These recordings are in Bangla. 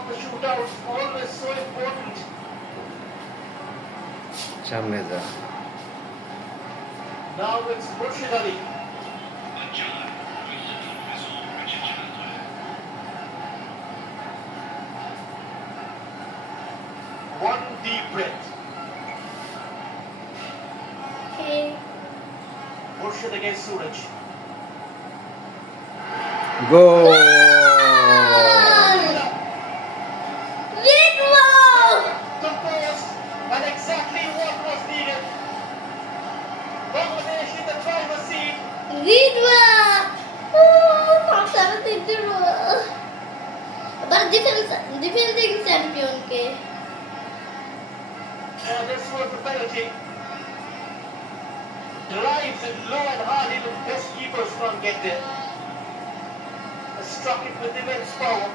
of the shootouts, always so important. সামনে যা Now it's Murshid Ali. One deep breath. Okay. Murshid against Suraj. Goal The post, and exactly what was needed. Bangladesh in the driver's seat. Defencing champion के And this was the penalty. Drives it low and hard, even best keepers can't get there. Struck it with immense power.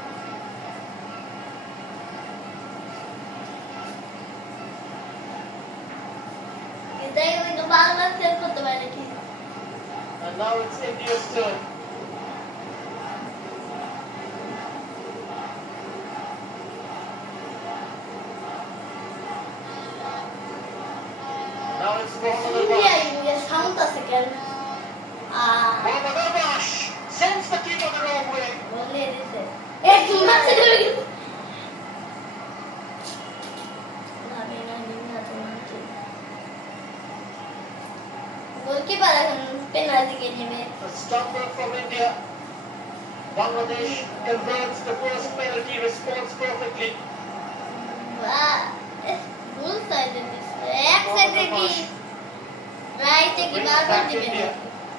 And now it's India's turn. Now it's Mohammad Abbas. Mohammad Abbas sends the keeper the wrong way. Goalkeeper penalty के लिए A stumble from India. Bangladesh converts the first penalty response perfectly. वाह फुल साइड दिस एक साइड की राइट की Brings बार back बार India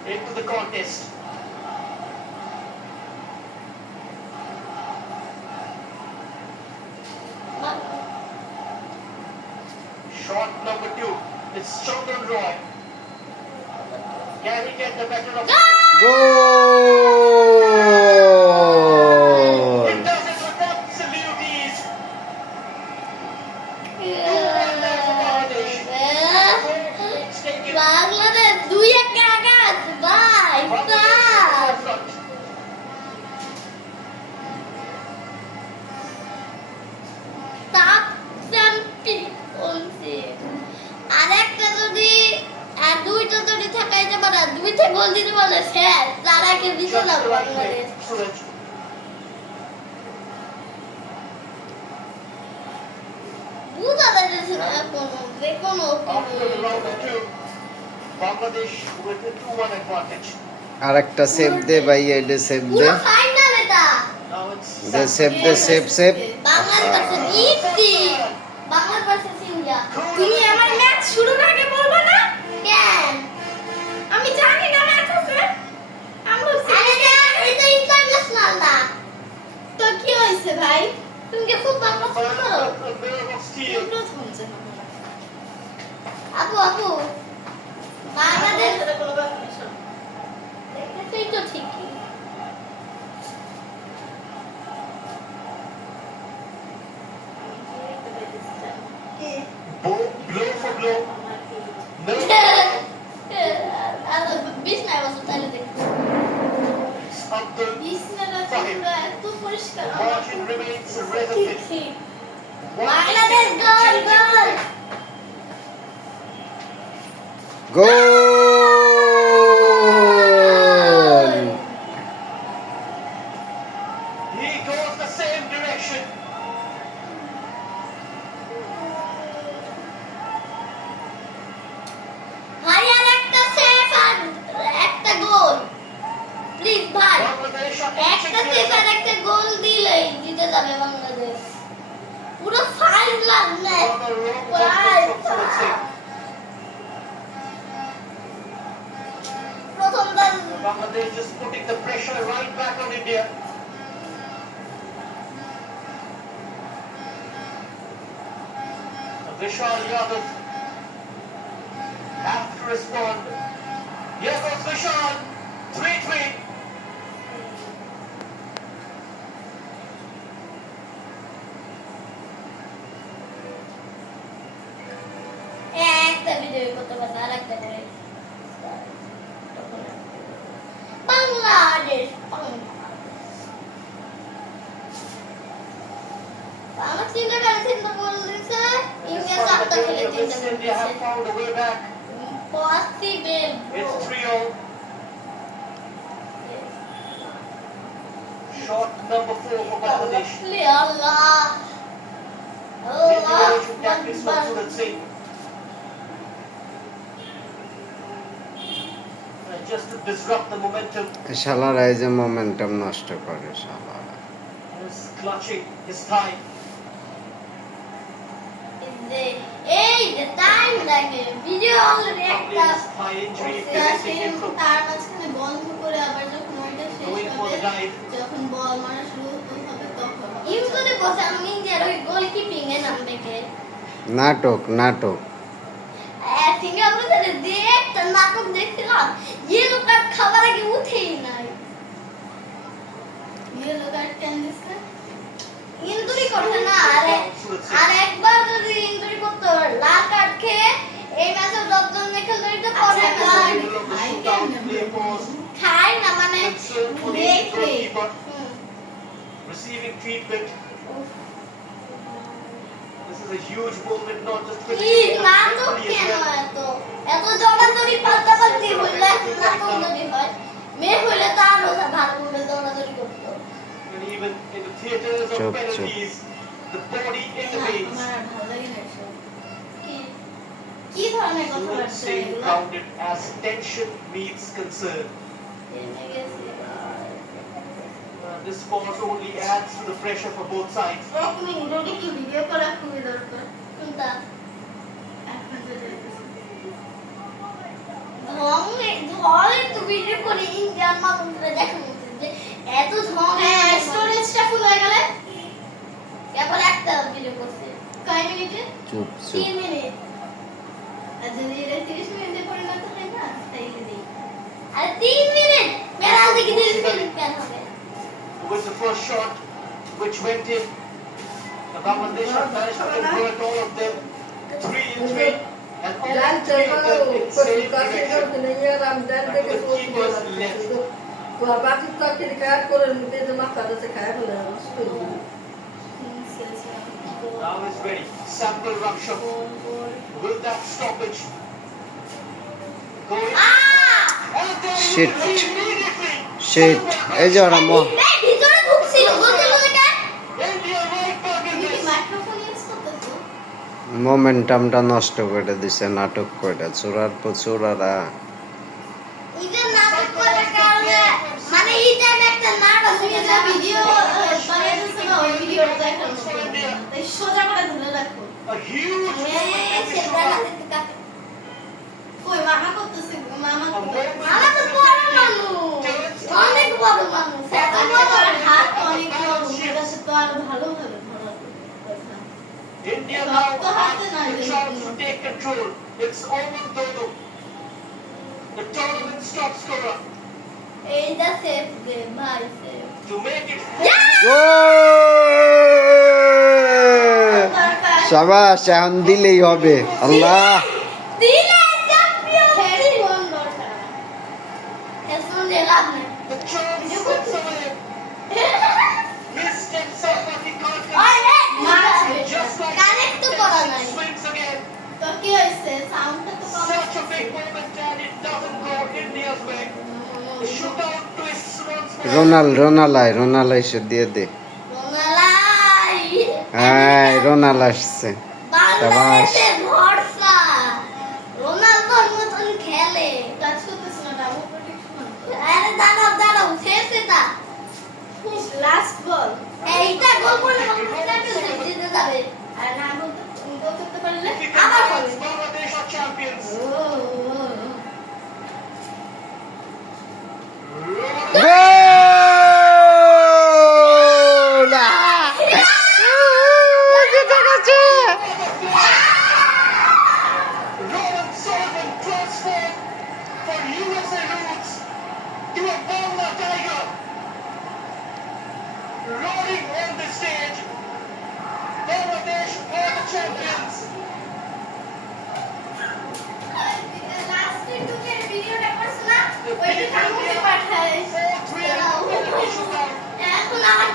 दिखे into the contest. Shot number 2. It's Chandran Roy. Can he get the better of it? Goal It does it with absolute ease. 2-1 there for Bangladesh. 4 points taken. Bangladesh 2-1 के आगे भाई Bangladesh साहब in front. সাত চ্যাম্পিয়ন আরেকটা যদি আর দুইটা যদি থাকাইতে পারে দুইটা গোল দিতে পারলে শেষ তারাকে দিত Just না the right way. Bangladesh Suraj. বুঝা যাচ্ছে না কোনো যে কোনো After the round of 2, Bangladesh with a 2-1 advantage. আরেকটা সেভ দে ভাই এটা সেভ দে পুরো ফাইনাল এটা Now it's দে সেভ দে সেভ বাংলাদেশ ভার্সেস ইসি বাংলাদেশ ভার্সেস ইন্ডিয়া তুমি আমার ম্যাচ শুরুর আগে বলবে না কেন আমি জানি না ম্যাচ আছে আমি বলছি এটা ইন্টারন্যাশনাল না তো কি হইছে ভাই তুমি কি ফুটবল পছন্দ করো a nerve of steel. আপু আপু বাংলাদেশ দেখতেই তো ঠিকই Blow for blow. Nerve. বিছনায় বসে তাহলে দেখো Abdul. বিছনাটা Fahim. পুরো এত পরিষ্কার Margin remains relative. Bangladesh goal goal goal He goes the same direction. ভাই আর একটা সেভ আর একটা গোল প্লিজ ভাই Bangladesh are একটা inching সেভ আর closer. একটা গোল দিলেই জিতে যাবে বাংলাদেশ পুরো final match On the wrong প্রায় foot from Suraj Singh. প্রথম দল Bangladesh is putting the pressure right back on India. Vishal Yadav have to respond. Here goes Vishal. 3-3. একটা ভিডিও করতে পারছে আর একটা করে বাংলাদেশ তিনটা খেলে তিনটা গোল দিছে ইন্ডিয়া চারটা খেলে Australia, তিনটা West গোল India have দিছে found a way back. Possible It's 3-0. Shot number 4 for Bangladesh. Allah Intimidation tactics from Suraj Singh. Just to disrupt the momentum. শালারা এই যে মোমেন্টাম নষ্ট করে শালারা। He's clutching his thigh. এই যে টাইম লাগে ভিডিও অলরেডি Probably একটা his thigh injury preventing him from তার মাঝখানে বন্ধ করে আবার যখন ওইটা শেষ going for হবে the dive. যখন বল মারা শুরু হবে তখন ইউজুয়ালি বসে আমি ইন্ডিয়ার ওই গোলকিপিং এ নামবে কে নাটক নাটক। সিঙ্গাপুরে যে একটা নাটক দেখছিলাম ইয়েলো কার্ড খাবার আগে উঠেই নাই ইয়েলো কার্ড কেন দিচ্ছে ইনজুরি করছে না আর একবার যদি ইনজুরি করতে লাল কার্ড খেয়ে এই ম্যাচে 10 জন খেলতে দিতে পরে খায় না মানে Concern for the goalkeeper receiving treatment. This is a huge moment, not just কি physically but নাটক mentally কেন as well. এত জড়াজড়ি পাল্টাপাল্টি হইলে নাটক যদি হয় মেয়ে হইলে তো আরো ভালো করে জড়াজড়ি করতো And even in the theatres of Chop, penalties, the body intervenes. আমার ভালো লাগে না এসব। কি ধরনের Suraj কথাবার্তা Singh এগুলো found it as tension meets concern. জেনে গেছি This pause only adds to the pressure for both sides. এক মিনিট ওকে কি ভিডিও করা খুবই দরকার কোনটা এখন তো ধরে তো ভিডিও করে ইন্ডিয়ান মানুষরা দেখেন যে এত ধরে স্টোরেজটা ফুল হয়ে গেলে কেবল একটা ভিডিও করছে কয় মিনিটে চুপ 3 চুপ। মিনিট আর যদি এটা 30 মিনিটে পরিণত হয় না তাইলে দেই আর 3 মিনিট মেরাল দিকে 30 মিনিট কেন হবে With the first shot, which went in, the Bangladesh have managed to convert all of them 3-3, and all three of them in same direction. But the keepers left. Now is ready. Sample Rakshak. Will that stoppage go in? And there he Shit. is immediately. Shit এই যে ওরা ভিতরে ঢুকছিল বলছিল যে India right back in তুমি কি this. মাইক্রোফোন ইউজ করতেছো মোমেন্টামটা নষ্ট করে দিছে নাটক করে চোরার চোরারা। এটা নাটক করার কারণে মানে এটা একটা নাটক তুমি যে ভিডিও বানাইতেছো না ওই ভিডিওটা দেখার মতো তাই সোজা করে ধরে রাখো A huge moment in the সেটা shootout. কই মামা করতেছে মামা মামা তো বড় মানুষ অনেক বড় মানুষ এখন ওর হাত অনেক বড় এটা তো আর ভালো হবে ধরা India now has the chance to take control. It's over Dodo. The tournament's top scorer. এইটা সেফ গেম ভাই সেফ To make it শাবাশ এখন দিলেই হবে। আল্লাহ দিলে চ্যাম্পিয়ন হেডফোন দরকার হেডফোন দিয়ে লাভ নেই the chance slips away. Miss steps up, but he can't ওই control. রে Just like কানেক্ট তো করা নাই swings again. তো কি হইছে সাউন্ডটা তো কম Such a big moment, and it doesn't go India's way. The shootout twists once more. রোনাল এসে দিয়ে দে। রোনালাই হ্যাঁ রোনাল আসছে। বাংলাদেশে ভরসা রোনালদোর মতন খেলে টাচ করতেছ না ডাবল প্রোটেকশন আরে দাঁড়াও শেষে তা লাস্ট বল এইটা গোল করলে বাংলাদেশ জিতে যাবে আর না গোল করতে পারলে If he আবার হবে converts, Bangladesh are champions. গোল! জিতে গেছে। Roman Sullivan transformed for USA Roots to a Bangla Tiger. Roaring on the stage, Bangladesh are the champions. Last টুকে ভিডিওটা করছ না ওইটা কামকে পাঠায় 4-3 in the penalty shootout. এখন আমার